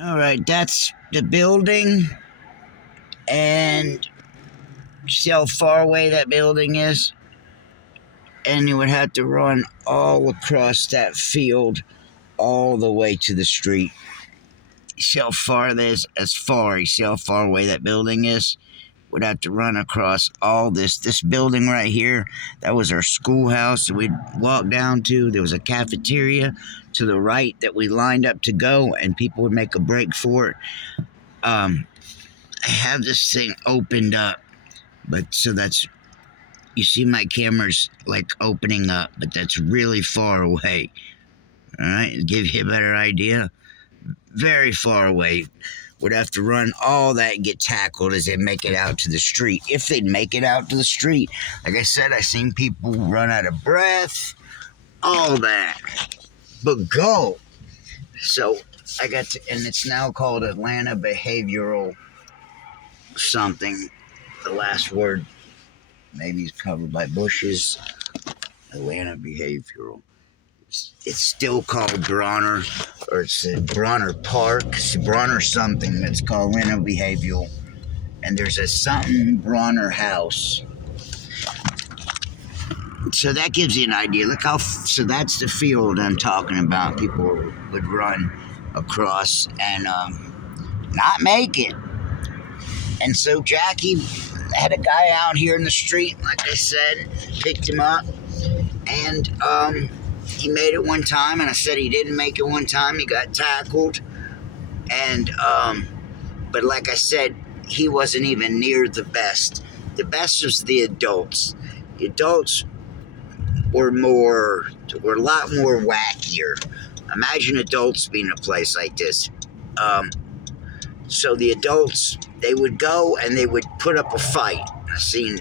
All right, that's the building, and see how far away that building is? And you would have to run all across that field all the way to the street. See how far it is? As far. You see how far away that building is? Would have to run across all this building right here. That was our schoolhouse that we'd walk down to. There was a cafeteria to the right that we lined up to go, and people would make a break for it. I have this thing opened up, but so that's, you see my camera's like opening up, but that's really far away. All right, give you a better idea. Very far away. Would have to run all that and get tackled as they make it out to the street. If they'd make it out to the street. Like I said, I seen people run out of breath, all that. But go. So I got to, and it's now called Atlanta Behavioral something. The last word maybe is covered by bushes. Atlanta Behavioral. It's still called Bronner, or it's Bronner Park. It's Bronner something that's called Atlanta Behavioral. And there's a something Bronner House. So that gives you an idea. Look how, so that's the field I'm talking about. People would run across and not make it. And so Jackie had a guy out here in the street, like I said, picked him up, and he made it one time, and I said he didn't make it one time. He got tackled, and but like I said, he wasn't even near the best. The best was the adults. The adults were a lot more wackier. Imagine adults being in a place like this. So the adults, they would go and they would put up a fight. I've seen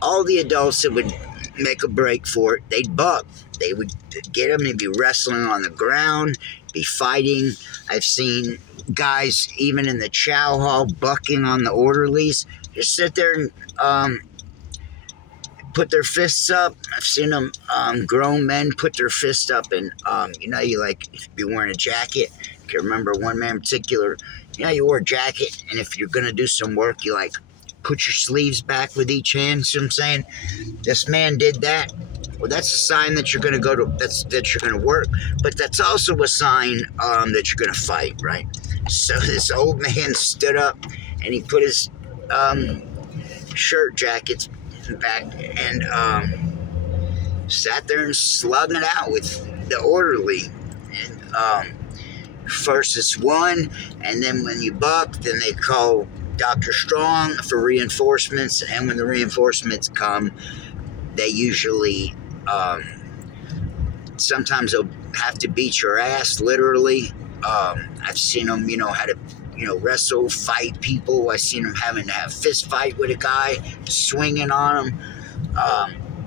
all the adults that would make a break for it, they'd buck. They would get them, they'd be wrestling on the ground, be fighting. I've seen guys, even in the chow hall, bucking on the orderlies. Just sit there and put their fists up. I've seen them, grown men put their fist up, and you like, if you're wearing a jacket, I can remember one man in particular, you wore a jacket, and if you're gonna do some work, you like put your sleeves back with each hand. See what I'm saying? This man did that. Well, that's a sign that you're gonna go to, that you're gonna work, but that's also a sign that you're gonna fight, right? So this old man stood up and he put his shirt jackets back and sat there and slugged it out with the orderly. And first it's one, and then when you buck, then they call Dr. Strong for reinforcements, and when the reinforcements come, they usually sometimes they'll have to beat your ass, literally. I've seen them, how to, wrestle, fight people. I've seen them having to have fist fight with a guy, swinging on him.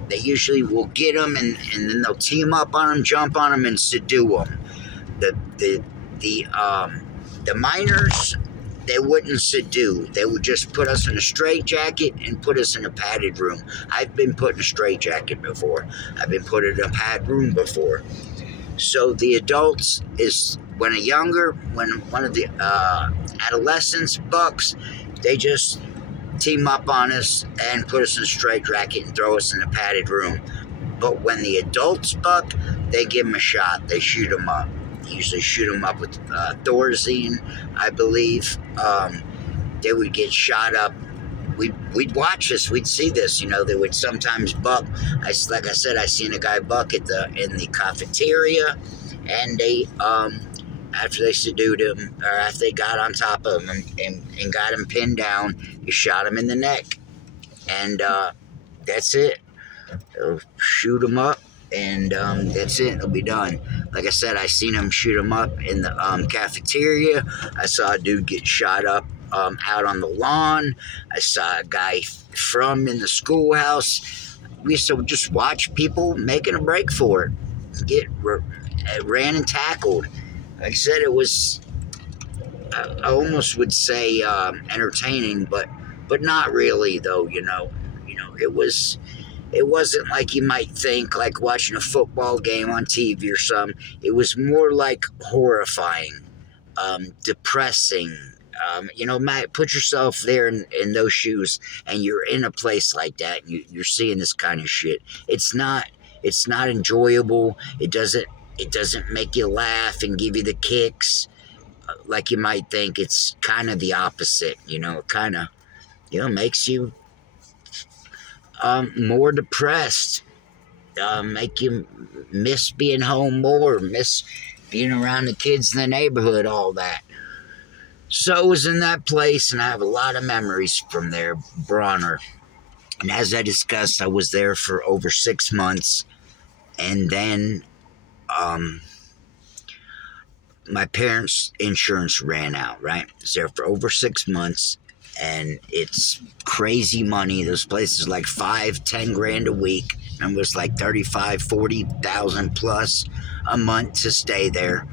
They usually will get them, and then they'll team up on them, jump on them, and subdue them. The minors, they wouldn't subdue. They would just put us in a straitjacket and put us in a padded room. I've been put in a straitjacket before. I've been put in a padded room before. So the adults is when one of the adolescents bucks, they just team up on us and put us in a straitjacket and throw us in a padded room. But when the adults buck, they give them a shot. They shoot them up. They usually shoot them up with Thorazine, I believe. They would get shot up. We'd watch this. We'd see this. They would sometimes buck. Like I said, I seen a guy buck in the cafeteria, and they after they subdued him, or after they got on top of him and got him pinned down, you shot him in the neck, and that's it. They'll shoot him up, and that's it. It'll be done. Like I said, I seen him shoot him up in the cafeteria. I saw a dude get shot up out on the lawn. I saw a guy in the schoolhouse. We used to just watch people making a break for it. Get ran and tackled. Like I said, it was, I almost would say entertaining, but not really though. It wasn't like you might think, like watching a football game on TV or something. It was more like horrifying. depressing. Put yourself there in those shoes, and you're in a place like that, and you're seeing this kind of shit. It's not. It's not enjoyable. It doesn't make you laugh and give you the kicks like you might think. It's kind of the opposite. It kind of makes you more depressed. Make you miss being home more, miss being around the kids in the neighborhood, all that. So I was in that place, and I have a lot of memories from there, Bronner. And as I discussed, I was there for over 6 months, and then my parents' insurance ran out. Right, I was there for over 6 months, and it's crazy money. Those places like 5-10 grand a week, and it was like 35-40,000 plus a month to stay there.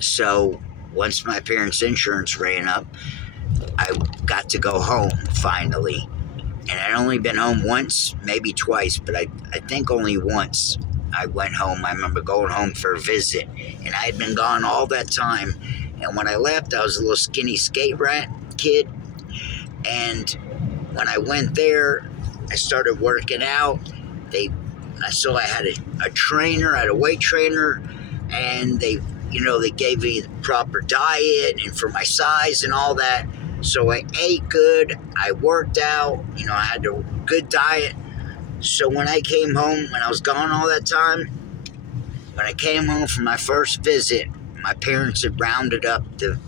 So once my parents' insurance ran up, I got to go home finally. And I'd only been home once, maybe twice, but I think only once I went home. I remember going home for a visit, and I had been gone all that time. And when I left, I was a little skinny skate rat kid. And when I went there, I started working out. I saw I had a trainer, I had a weight trainer, and they gave me the proper diet and for my size and all that. So I ate good, I worked out, I had a good diet. So when I came home, when I was gone all that time, when I came home for my first visit, my parents had rounded up the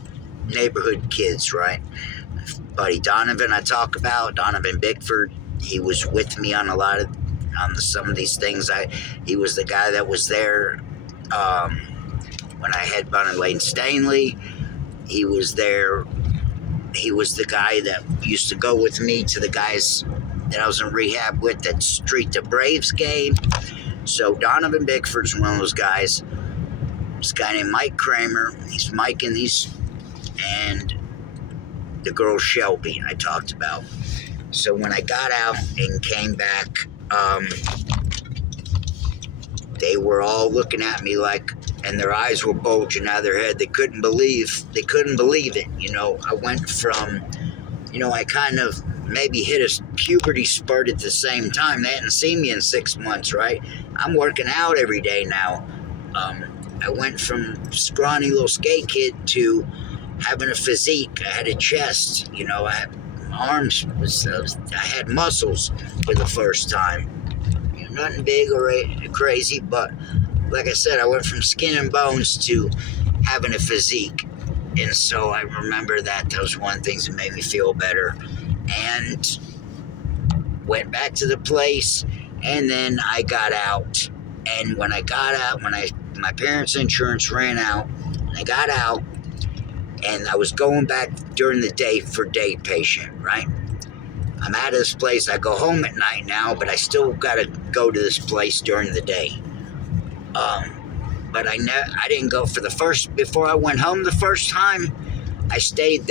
neighborhood kids, right? My buddy Donovan, Donovan Bickford, he was with me on some of these things. He was the guy that was there when I had Bunny Lane Stanley. He was there. He was the guy that used to go with me to the guys that I was in rehab with that Street the Braves game. So Donovan Bickford's one of those guys. This guy named Mike Kramer. He's Mike and the girl Shelby I talked about. So when I got out and came back, they were all looking at me and their eyes were bulging out of their head. They couldn't believe it. I went from, I kind of maybe hit a puberty spurt at the same time. They hadn't seen me in 6 months, right? I'm working out every day now. I went from scrawny little skate kid to having a physique. I had a chest, I had arms. I had muscles for the first time. Nothing big or crazy, but like I said, I went from skin and bones to having a physique. And so I remember that was one of the things that made me feel better. And went back to the place, and then I got out. And when I got out, my parents' insurance ran out, and I got out, and I was going back during the day for day patient, right? I'm out of this place. I go home at night now, but I still got to go to this place during the day. But I didn't go before I went home the first time. I stayed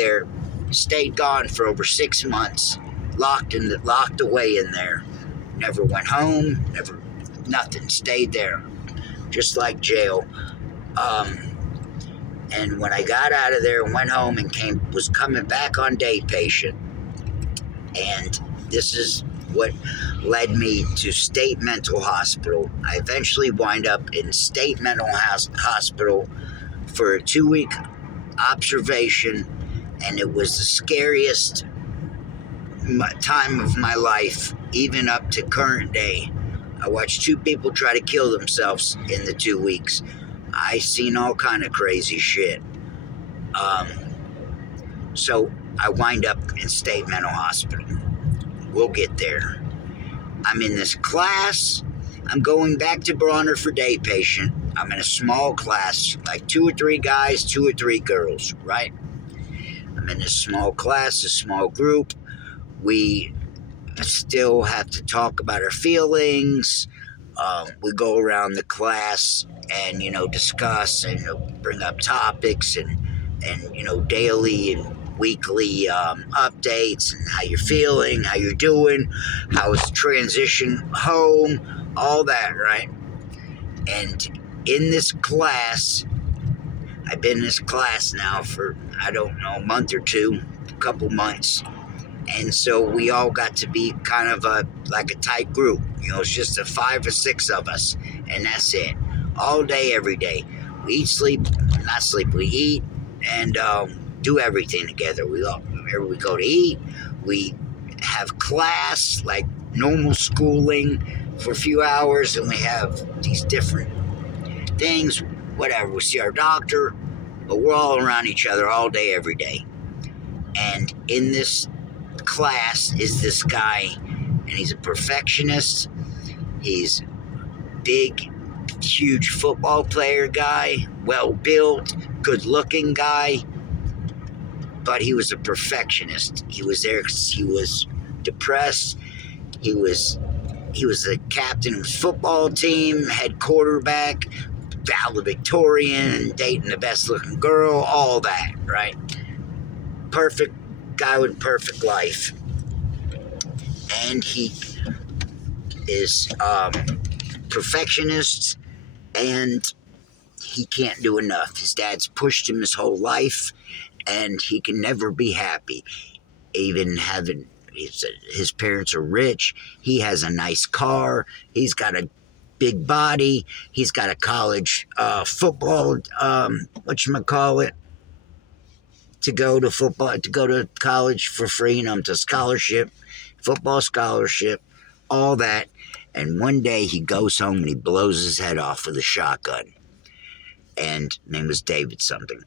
gone for over 6 months, locked away in there. Never went home, nothing. Stayed there, just like jail. And when I got out of there and went home and was coming back on day patient, and this is what led me to State Mental Hospital. I eventually wind up in State Mental Hospital for a 2-week observation, and it was the scariest time of my life, even up to current day. I watched 2 people try to kill themselves in the 2 weeks. I seen all kind of crazy shit. So I wind up in State Mental Hospital. We'll get there. I'm in this class. I'm going back to Bronner for day patient. I'm in a small class, like 2 or 3 guys, 2 or 3 girls, right? I'm in this small class, a small group. We still have to talk about our feelings. We go around the class and, discuss and bring up topics and daily and weekly updates and how you're feeling, how you're doing, how it's transition home, all that, right? And in this class, I've been in this class now for, I don't know, a month or two, a couple months. And so we all got to be kind of like a tight group. It's just 5 or 6 of us, and that's it. All day, every day. We eat, sleep, not sleep, we eat and do everything together. Wherever we go to eat, we have class, like normal schooling for a few hours, and we have these different things, whatever. We see our doctor, but we're all around each other all day, every day. And in this class is this guy, and he's a perfectionist. He's big, huge football player guy, well built, good looking guy, but he was a perfectionist. He was there because he was depressed. He was the captain of his football team, head quarterback, valedictorian, dating the best looking girl, all that, right? Perfect guy with perfect life. And he is perfectionist, and he can't do enough. His dad's pushed him his whole life, and he can never be happy. Even having his parents are rich, he has a nice car, he's got a big body, he's got a college football, whatchamacallit, to go to college for free, to scholarship, football scholarship, all that. And one day he goes home and he blows his head off with a shotgun. And his name was David something.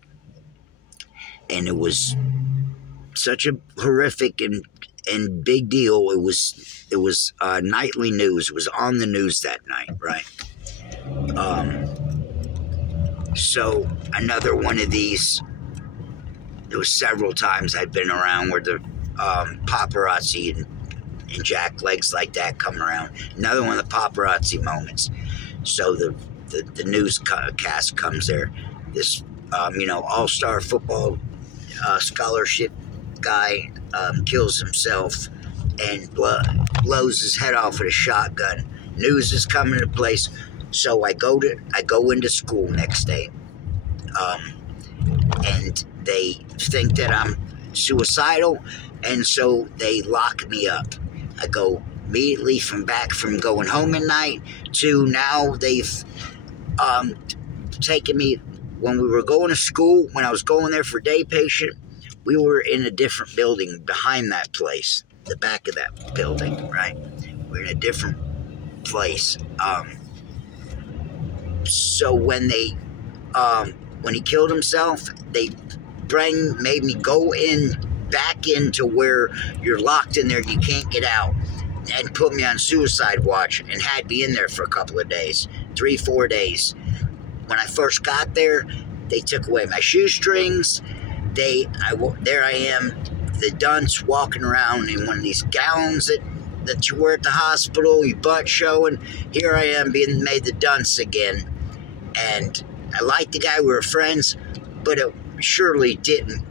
And it was such a horrific and big deal. It was nightly news. It was on the news that night, right? So another one of these. There was several times I've been around where the paparazzi and jack legs like that come around. Another one of the paparazzi moments. So the newscast comes there. This all-star football scholarship guy kills himself and blows his head off with a shotgun. News is coming to place. So I go into school next day, and they think that I'm suicidal, and so they lock me up. I go immediately from going home at night to now they've taken me. When we were going to school, when I was going there for day patient, we were in a different building behind that place, the back of that building, right? We're in a different place. So when he killed himself, they made me go back into where you're locked in there and you can't get out, and put me on suicide watch and had me in there for a couple of days, 3-4 days. When I first got there, they took away my shoestrings. There I am, the dunce, walking around in one of these gowns that you wear at the hospital, your butt showing. Here I am being made the dunce again. And I liked the guy, we were friends, but it surely didn't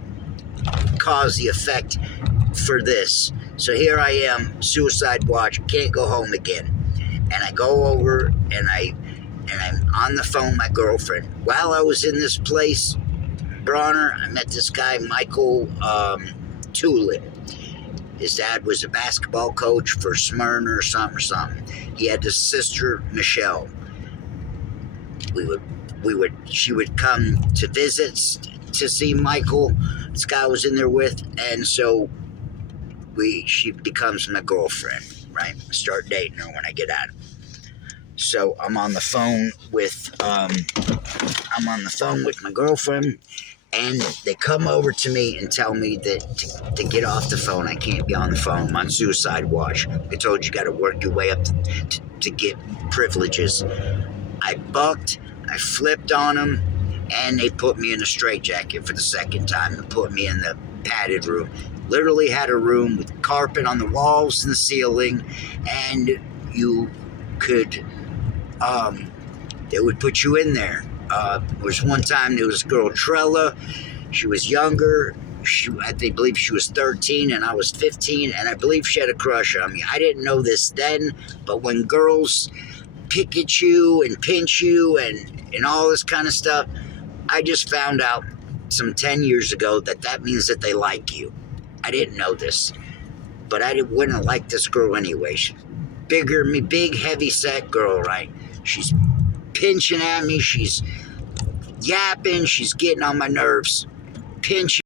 cause the effect for this. So here I am, suicide watch, can't go home again. And I go over and I'm on the phone with my girlfriend. While I was in this place, Bronner, I met this guy, Michael Tulin. His dad was a basketball coach for Smyrna or something. He had his sister, Michelle. She would come to visits to see Michael. This guy was in there with, and so she becomes my girlfriend, right? I start dating her when I get out. So I'm on the phone with my girlfriend, and they come over to me and tell me that to get off the phone. I can't be on the phone. I'm on suicide watch. I told you got to work your way up to get privileges. I bucked. I flipped on them, and they put me in a straitjacket for the second time and put me in the padded room. Literally had a room with carpet on the walls and the ceiling, and you could, they would put you in there. There was one time there was a girl, Trella. She was younger. I believe she was 13 and I was 15, and I believe she had a crush on me. I didn't know this then, but when girls pick at you and pinch you and all this kind of stuff, I just found out some 10 years ago that means that they like you. I didn't know this, but I wouldn't like this girl anyway. She's bigger than me, big, heavy set girl, right? She's pinching at me. She's yapping. She's getting on my nerves. Pinching.